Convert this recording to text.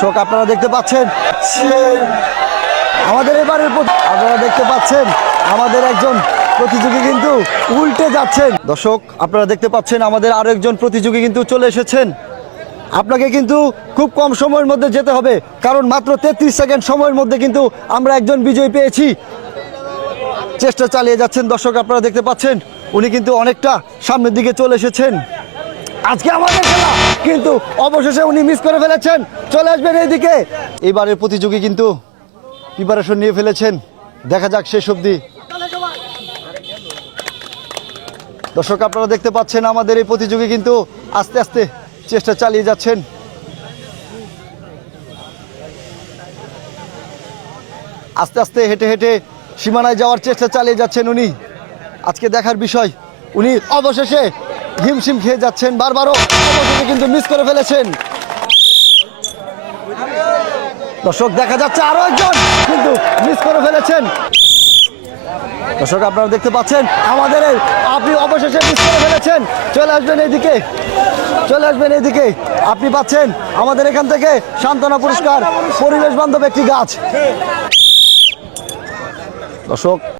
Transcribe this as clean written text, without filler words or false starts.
দর্শক আপনারা দেখতে পাচ্ছেন আমাদের এবারের আপনারা দেখতে পাচ্ছেন আমাদের একজন প্রতিযোগী কিন্তু উল্টে যাচ্ছেন। দর্শক আপনারা দেখতে পাচ্ছেন আমাদের আরো একজন প্রতিযোগী কিন্তু চলে এসেছেন। আপনাকে কিন্তু খুব কম সময়ের মধ্যে যেতে হবে, কারণ মাত্র 33 সেকেন্ড সময়ের মধ্যে কিন্তু আমরা একজন বিজয়ী পেয়েছি। চেষ্টা চালিয়ে যাচ্ছেন দর্শক আপনারা দেখতে পাচ্ছেন উনি কিন্তু অনেকটা সামনের দিকে চলে এসেছেন। আজকে আমাদের খেলা কিন্তু অবশেষে উনি মিস করে ফেলেছেন। চলে আসবেন এইদিকে। এবারের প্রতিযোগী কিন্তু প্রিপারেশন নিয়ে ফেলেছেন, দেখা যাক শেষ অবধি। দর্শক আপনারা দেখতে পাচ্ছেন আমাদের এই প্রতিযোগী কিন্তু আস্তে আস্তে চেষ্টা চালিয়ে যাচ্ছেন। আস্তে আস্তে হেঁটে হেঁটে সীমানায় যাওয়ার চেষ্টা চালিয়ে যাচ্ছেন উনি। আজকে দেখার বিষয় উনি অবশেষে হিমশিম খেয়ে যাচ্ছেন, বারবারও অবশেষে কিন্তু মিস করে ফেলেছেন। দর্শক দেখা যাচ্ছে আরো একজন কিন্তু মিস করে ফেলেছেন। দর্শক আপনারা দেখতে পাচ্ছেন আমাদের আপনি অবশেষে মিস করে ফেলেছেন। চলে আসবেন এইদিকে, চলে আসবেন এইদিকে। আপনি পাচ্ছেন আমাদের এখান থেকে সান্ত্বনা পুরস্কার, পরিবেশ বান্ধব একটি গাছ। দর্শক